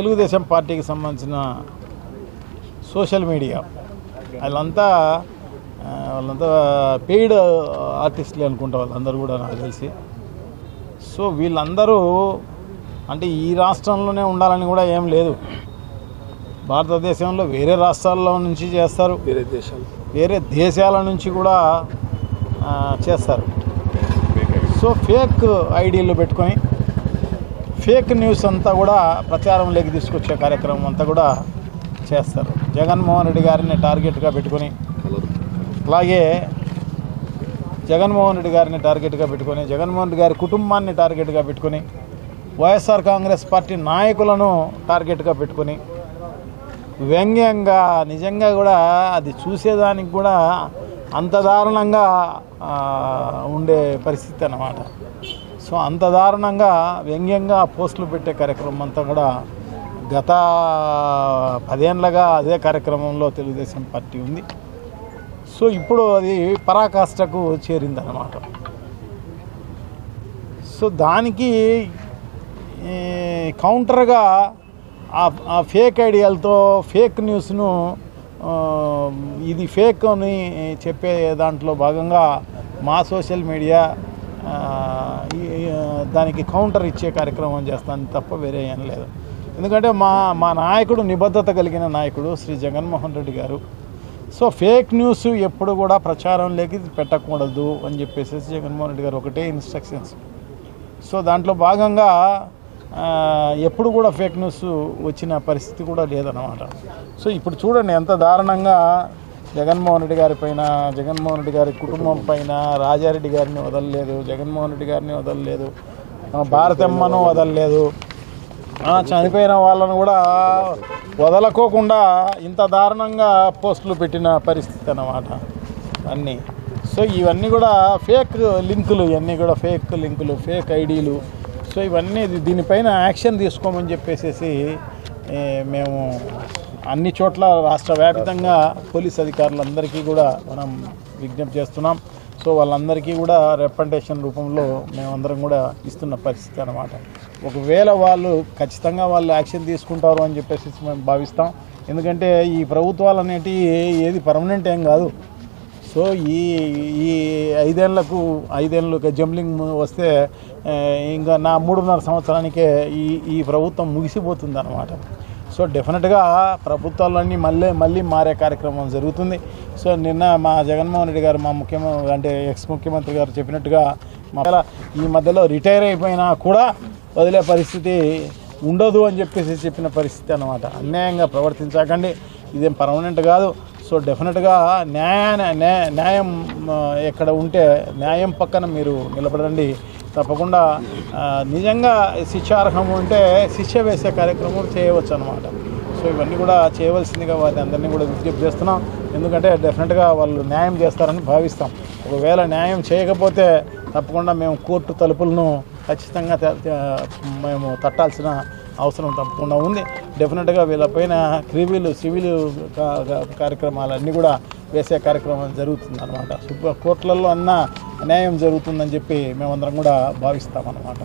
తెలుగుదేశం పార్టీకి సంబంధించిన social media వాళ్ళంతా పెయిడ్ ఆర్టిస్టులు అనుకుంటా, వాళ్ళందరూ కూడా నాకు తెలిసి. సో వీళ్ళందరూ అంటే ఈ రాష్ట్రంలోనే ఉండాలని కూడా ఏం లేదు. భారతదేశంలో వేరే రాష్ట్రాల్లో నుంచి చేస్తారు, వేరే దేశాల నుంచి కూడా చేస్తారు. సో ఫేక్ ఐడీలు పెట్టుకొని ఫేక్ న్యూస్ అంతా కూడా ప్రచారంలోకి తీసుకొచ్చే కార్యక్రమం అంతా కూడా చేస్తారు. జగన్మోహన్ రెడ్డి గారిని టార్గెట్గా పెట్టుకొని, అలాగే జగన్మోహన్ రెడ్డి గారిని టార్గెట్గా పెట్టుకొని, జగన్మోహన్ రెడ్డి గారి కుటుంబాన్ని టార్గెట్గా పెట్టుకొని, వైఎస్ఆర్ కాంగ్రెస్ పార్టీ నాయకులను టార్గెట్గా పెట్టుకొని వ్యంగ్యంగా, నిజంగా కూడా అది చూసేదానికి కూడా అంత దారుణంగా ఉండే పరిస్థితి అన్నమాట. సో అంత దారుణంగా వ్యంగ్యంగా పోస్టులు పెట్టే కార్యక్రమం అంతా కూడా గత 10 ఏళ్ళగా అదే కార్యక్రమంలో తెలుగుదేశం పార్టీ ఉంది. సో ఇప్పుడు అది పరాకాష్ఠకు చేరిందన్నమాట. సో దానికి కౌంటర్గా ఆ ఫేక్ ఐడియాలతో ఫేక్ న్యూస్ను ఇది ఫేక్ అని చెప్పే దాంట్లో భాగంగా మా సోషల్ మీడియా దానికి కౌంటర్ ఇచ్చే కార్యక్రమం చేస్తాను తప్ప వేరే ఏం లేదు. ఎందుకంటే మా నాయకుడు నిబద్ధత కలిగిన నాయకుడు శ్రీ జగన్మోహన్ రెడ్డి గారు. సో ఫేక్ న్యూస్ ఎప్పుడు కూడా ప్రచారంలోకి పెట్టకూడదు అని చెప్పేసి జగన్మోహన్ రెడ్డి గారు ఒకటే ఇన్స్ట్రక్షన్స్. సో దాంట్లో భాగంగా ఎప్పుడు కూడా ఫేక్ న్యూస్ వచ్చిన పరిస్థితి కూడా లేదన్నమాట. సో ఇప్పుడు చూడండి ఎంత దారుణంగా జగన్మోహన్ రెడ్డి గారి పైన, జగన్మోహన్ రెడ్డి గారి కుటుంబం పైన, రాజారెడ్డి గారిని వదలలేదు, జగన్మోహన్ రెడ్డి గారిని వదలలేదు, భారతమ్మను వదలలేదు, చనిపోయిన వాళ్ళను కూడా వదలకోకుండా ఇంత దారుణంగా పోస్టులు పెట్టిన పరిస్థితి అన్నమాట అన్నీ. సో ఇవన్నీ కూడా ఫేక్ లింకులు, ఇవన్నీ కూడా ఫేక్ లింకులు, ఫేక్ ఐడీలు. సో ఇవన్నీ దీనిపైన యాక్షన్ తీసుకోమని చెప్పేసి మేము అన్ని చోట్ల రాష్ట్ర వ్యాప్తంగా పోలీస్ అధికారులందరికీ కూడా మనం విజ్ఞప్తి చేస్తున్నాం. సో వాళ్ళందరికీ కూడా రిప్రజెంటేషన్ రూపంలో మేమందరం కూడా ఇస్తున్న పరిస్థితి అన్నమాట. ఒకవేళ వాళ్ళు ఖచ్చితంగా వాళ్ళు యాక్షన్ తీసుకుంటారు అని చెప్పేసి మేము భావిస్తాం. ఎందుకంటే ఈ ప్రభుత్వాలు అనేటివి ఏది పర్మనెంట్ ఏం కాదు. సో ఈ 5 ఏళ్ళకు జంబ్లింగ్ వస్తే ఇంకా నా 3.5 సంవత్సరానికే ఈ ప్రభుత్వం ముగిసిపోతుంది అన్నమాట. సో డెఫినెట్గా ప్రభుత్వాలన్నీ మళ్ళీ మారే కార్యక్రమం జరుగుతుంది. సో నిన్న మా జగన్మోహన్ రెడ్డి గారు, మా అంటే ఎక్స్ ముఖ్యమంత్రి గారు చెప్పినట్టుగా ఈ మధ్యలో రిటైర్ అయిపోయినా కూడా వదిలే పరిస్థితి ఉండదు అని చెప్పేసి చెప్పిన పరిస్థితి అన్నమాట. అన్యాయంగా ప్రవర్తించకండి, ఇదేం పర్మనెంట్ కాదు. సో డెఫినెట్గా న్యాయం ఎక్కడ ఉంటే న్యాయం పక్కన మీరు నిలబడండి. తప్పకుండా నిజంగా శిక్షార్హం ఉంటే శిక్ష వేసే కార్యక్రమం చేయవచ్చు అన్నమాట. సో ఇవన్నీ కూడా చేయవలసిందిగా వారిని అందరినీ కూడా విజ్ఞప్తి చేస్తున్నాం. ఎందుకంటే డెఫినెట్గా వాళ్ళు న్యాయం చేస్తారని భావిస్తాం. ఒకవేళ న్యాయం చేయకపోతే తప్పకుండా మేము కోర్టు తలుపులను ఖచ్చితంగా మేము తట్టాల్సిన అవసరం తప్పకుండా ఉంది. డెఫినెట్గా వీళ్ళపైన సివిల్ కార్యక్రమాలన్నీ కూడా వేసే కార్యక్రమం జరుగుతుంది అన్నమాట. కోర్టులలో అన్న న్యాయం జరుగుతుందని చెప్పి మేమందరం కూడా భావిస్తామన్నమాట.